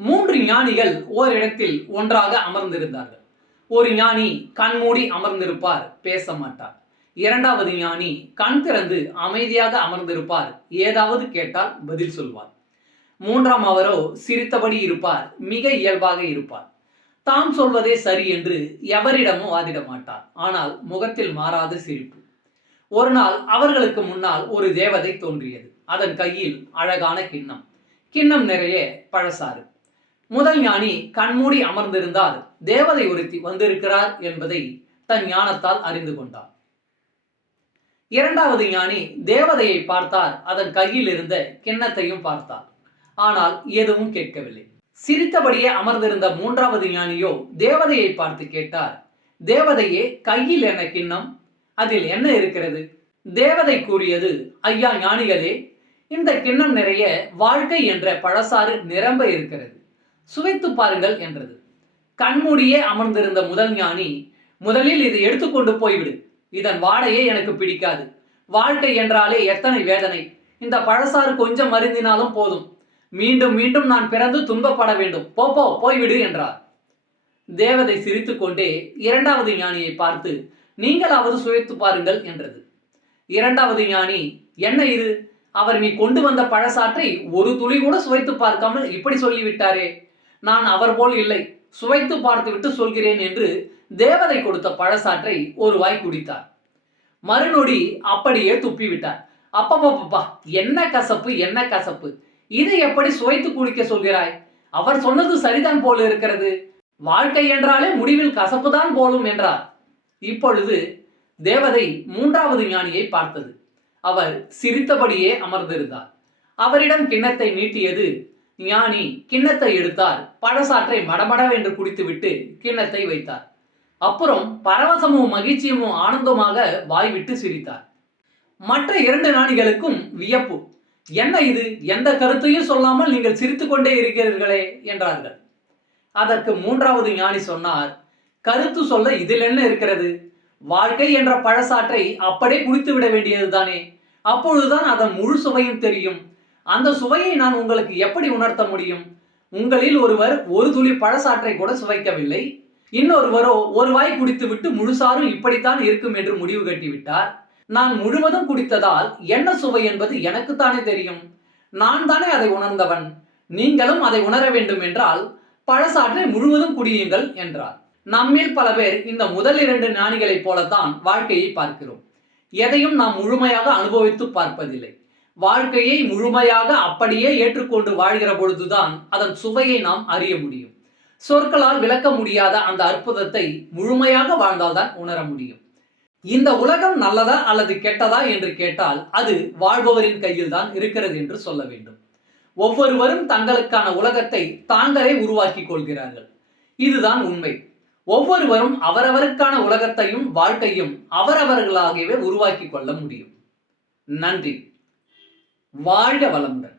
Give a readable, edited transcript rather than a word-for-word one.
மூன்று ஞானிகள் ஓரிடத்தில் ஒன்றாக அமர்ந்திருந்தார்கள். ஒரு ஞானி கண்மூடி அமர்ந்திருப்பார், பேச மாட்டார். இரண்டாவது ஞானி கண் திறந்து அமைதியாக அமர்ந்திருப்பார், ஏதாவது கேட்டால் பதில் சொல்வார். மூன்றாம் அவரோ சிரித்தபடி இருப்பார், மிக இயல்பாக இருப்பார். தாம் சொல்வதே சரி என்று எவரிடமும் வாதிட மாட்டார். ஆனால் முகத்தில் மாறாத சிரிப்பு. ஒரு நாள் அவர்களுக்கு முன்னால் ஒரு தேவதை தோன்றியது. அதன் கையில் அழகான கிண்ணம். கிண்ணம் நிறைய பழசாறு. முதல் ஞானி கண்மூடி அமர்ந்திருந்தால் தேவதை ஒருத்தி வந்திருக்கிறார் என்பதை தன் ஞானத்தால் அறிந்து கொண்டார். இரண்டாவது ஞானி தேவதையை பார்த்தார், அதன் கையில் இருந்த கிண்ணத்தையும் பார்த்தார். ஆனால் எதுவும் கேட்கவில்லை. சிரித்தபடியே அமர்ந்திருந்த மூன்றாவது ஞானியோ தேவதையை பார்த்து கேட்டார், தேவதையே, கையில் என்ன கிண்ணம்? அதில் என்ன இருக்கிறது? தேவதை கூறியது, ஐயா ஞானிகளே, இந்த கிண்ணம் நிறைய வாழ்க்கை என்ற பழசாறு நிரம்ப இருக்கிறது, சுவைத்து பாருங்கள் என்றது. கண்மூடியே அமர்ந்திருந்த முதல் ஞானி, முதலில் இதை எடுத்துக்கொண்டு போய்விடு, இதன் வாடையே எனக்கு பிடிக்காது. வாழ்க்கை என்றாலே எத்தனை வேதனை, இந்த பழசாறு கொஞ்சம் மருந்தினாலும் போதும், மீண்டும் மீண்டும் நான் பிறந்து துன்பப்பட வேண்டும், போ போய்விடு என்றார். தேவதை சிரித்துக்கொண்டே இரண்டாவது ஞானியை பார்த்து, நீங்களாவது சுவைத்து பாருங்கள் என்றது. இரண்டாவது ஞானி, என்ன இது, அவர் நீ கொண்டு வந்த பழசாற்றை ஒரு துளி கூட சுவைத்து பார்க்காமல் இப்படி சொல்லிவிட்டாரே, நான் அவர் போல் இல்லை, சுவைத்து பார்த்துவிட்டு சொல்கிறேன் என்று தேவதை கொடுத்த பழசாற்றை ஒரு வாய் குடித்தார். மறுநொடி அப்படியே துப்பிவிட்டார். அப்பப்பப்பா, என்ன கசப்பு, என்ன கசப்பு, இதை எப்படி சுவைத்து குடிக்க சொல்கிறாய்? அவர் சொன்னது சரிதான் போல இருக்கிறது, வாழ்க்கை என்றாலே முடிவில் கசப்புதான் போலும் என்றார். இப்பொழுது தேவதை மூன்றாவது ஞானியை பார்த்தது. அவர் சிரித்தபடியே அமர்ந்திருந்தார். அவரிடம் கிண்ணத்தை நீட்டியது. ஞானி கிண்ணத்தை எடுத்தார், பழசாற்றை மடமடவென்று குடித்துவிட்டு கிண்ணத்தை வைத்தார். அப்புறம் பரவசமும் மகிழ்ச்சியும் ஆனந்தமாக வாய்விட்டு சிரித்தார். மற்ற இரண்டு ஞானிகளுக்கும் வியப்பு. என்ன இது, எந்த கருத்தையும் சொல்லாமல் நீங்கள் சிரித்துக் கொண்டே இருக்கிறீர்களே என்றார்கள். அதற்கு மூன்றாவது ஞானி சொன்னார், கருத்து சொல்ல இதில் என்ன இருக்கிறது? வாழ்க்கை என்ற பழசாற்றை அப்படியே குடித்து விட வேண்டியதுதானே, அப்பொழுதுதான் அதன் முழு சுவையும் தெரியும். அந்த சுவையை நான் உங்களுக்கு எப்படி உணர்த்த முடியும்? உங்களில் ஒருவர் ஒரு துளி பழசாற்றை கூட சுவைக்கவில்லை, இன்னொருவரோ ஒரு வாய் குடித்துவிட்டு முழுசாரும் இப்படித்தான் இருக்கும் என்று முடிவு கட்டிவிட்டார். நான் முழுவதும் குடித்ததால் என்ன சுவை என்பது எனக்குத்தானே தெரியும், நான் தானே அதை உணர்ந்தவன். நீங்களும் அதை உணர வேண்டும் என்றால் பழசாற்றை முழுவதும் குடியுங்கள் என்றார். நம்மில் பல பேர் இந்த முதல் இரண்டு ஞானிகளைப் போலத்தான் வாழ்க்கையை பார்க்கிறோம். எதையும் நாம் முழுமையாக அனுபவித்து பார்ப்பதில்லை. வாழ்க்கையை முழுமையாக அப்படியே ஏற்றுக்கொண்டு வாழ்கிற பொழுதுதான் அதன் சுவையை நாம் அறிய முடியும். சொற்களால் விளக்க முடியாத அந்த அற்புதத்தை முழுமையாக வாழ்ந்தால்தான் உணர முடியும். இந்த உலகம் நல்லதா அல்லது கெட்டதா என்று கேட்டால் அது வாழ்பவரின் கையில் தான் இருக்கிறது என்று சொல்ல வேண்டும். ஒவ்வொருவரும் தங்களுக்கான உலகத்தை தாங்களே உருவாக்கி கொள்கிறார்கள். இதுதான் உண்மை. ஒவ்வொருவரும் அவரவருக்கான உலகத்தையும் வாழ்க்கையும் அவரவர்களாகவே உருவாக்கி கொள்ள முடியும். நன்றி. வாழ்க வளமுடன்.